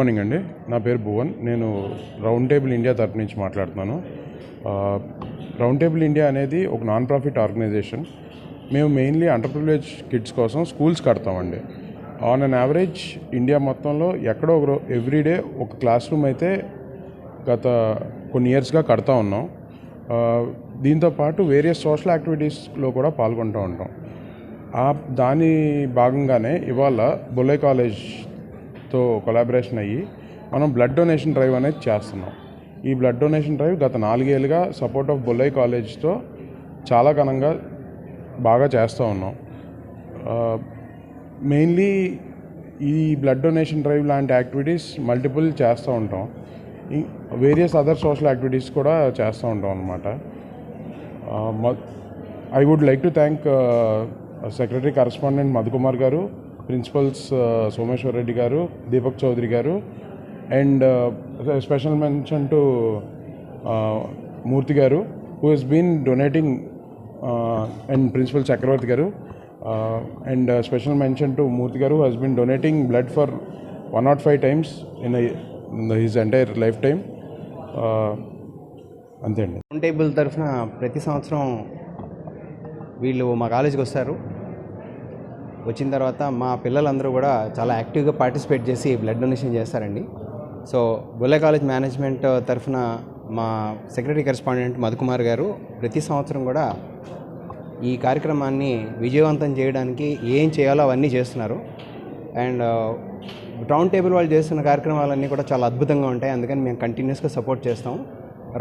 Morning అండి. నా పేరు భువన్. నేను రౌండ్ టేబుల్ ఇండియా తరపు నుంచి మాట్లాడుతున్నాను. రౌండ్ టేబుల్ ఇండియా అనేది ఒక నాన్ ప్రాఫిట్ ఆర్గనైజేషన్. మేము మెయిన్లీ అండర్ ప్రివిలేజ్ కిడ్స్ కోసం స్కూల్స్ కడతామండి. ఆన్ అన్ యావరేజ్ ఇండియా మొత్తంలో ఎక్కడో ఒక ఎవ్రీడే ఒక క్లాస్ రూమ్ అయితే గత కొన్ని ఇయర్స్గా కడతా ఉన్నాం. దీంతోపాటు దీంతో పాటు వేరియస్ సోషల్ యాక్టివిటీస్లో కూడా పాల్గొంటూ ఉంటాం. ఆ దాని భాగంగానే ఇవాళ బొల్లై కాలేజ్తో కొలాబరేషన్ అయ్యి మనం బ్లడ్ డొనేషన్ డ్రైవ్ అనేది చేస్తున్నాం. ఈ బ్లడ్ డొనేషన్ డ్రైవ్ గత నాలుగేళ్ళుగా సపోర్ట్ ఆఫ్ బొల్లై కాలేజ్తో చాలా ఘనంగా బాగా చేస్తూ ఉన్నాం. మెయిన్లీ ఈ బ్లడ్ డొనేషన్ డ్రైవ్ లాంటి యాక్టివిటీస్ మల్టిపుల్ చేస్తూ ఉంటాం. వేరియస్ అదర్ సోషల్ యాక్టివిటీస్ కూడా చేస్తూ ఉంటాం అనమాట I would like to thank secretary correspondent Madhukumar garu principals Someshwar Reddy garu Deepak Chaudhary garu and special mention to Murthy garu who he's been donating and principal Chakravarthy garu and special mention to Murthy garu he's been donating blood for one not five times in his entire lifetime అంతే అండి. Table తరఫున ప్రతి సంవత్సరం వీళ్ళు మా కాలేజీకి వస్తారు. వచ్చిన తర్వాత మా పిల్లలందరూ కూడా చాలా యాక్టివ్గా పార్టిసిపేట్ చేసి బ్లడ్ డొనేషన్ చేస్తారండి. సో బుల్లే కాలేజ్ మేనేజ్మెంట్ తరఫున మా సెక్రటరీ కరెస్పాండెంట్ మధుకుమార్ గారు ప్రతి సంవత్సరం కూడా ఈ కార్యక్రమాన్ని విజయవంతం చేయడానికి ఏం చేయాలో అవన్నీ చేస్తున్నారు. అండ్ రౌండ్ టేబుల్ వాళ్ళు చేస్తున్న కార్యక్రమాలన్నీ కూడా చాలా అద్భుతంగా ఉంటాయి. అందుకని మేము కంటిన్యూస్గా సపోర్ట్ చేస్తాం.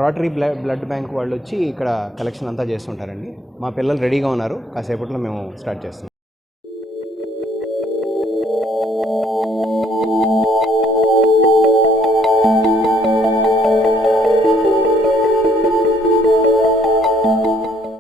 రోటరీ బ్లడ్ బ్లడ్ బ్యాంక్ వాళ్ళు వచ్చి ఇక్కడ కలెక్షన్ అంతా చేస్తుంటారండి. మా పిల్లలు రెడీగా ఉన్నారు. కాసేపట్లో మేము స్టార్ట్ చేస్తాం.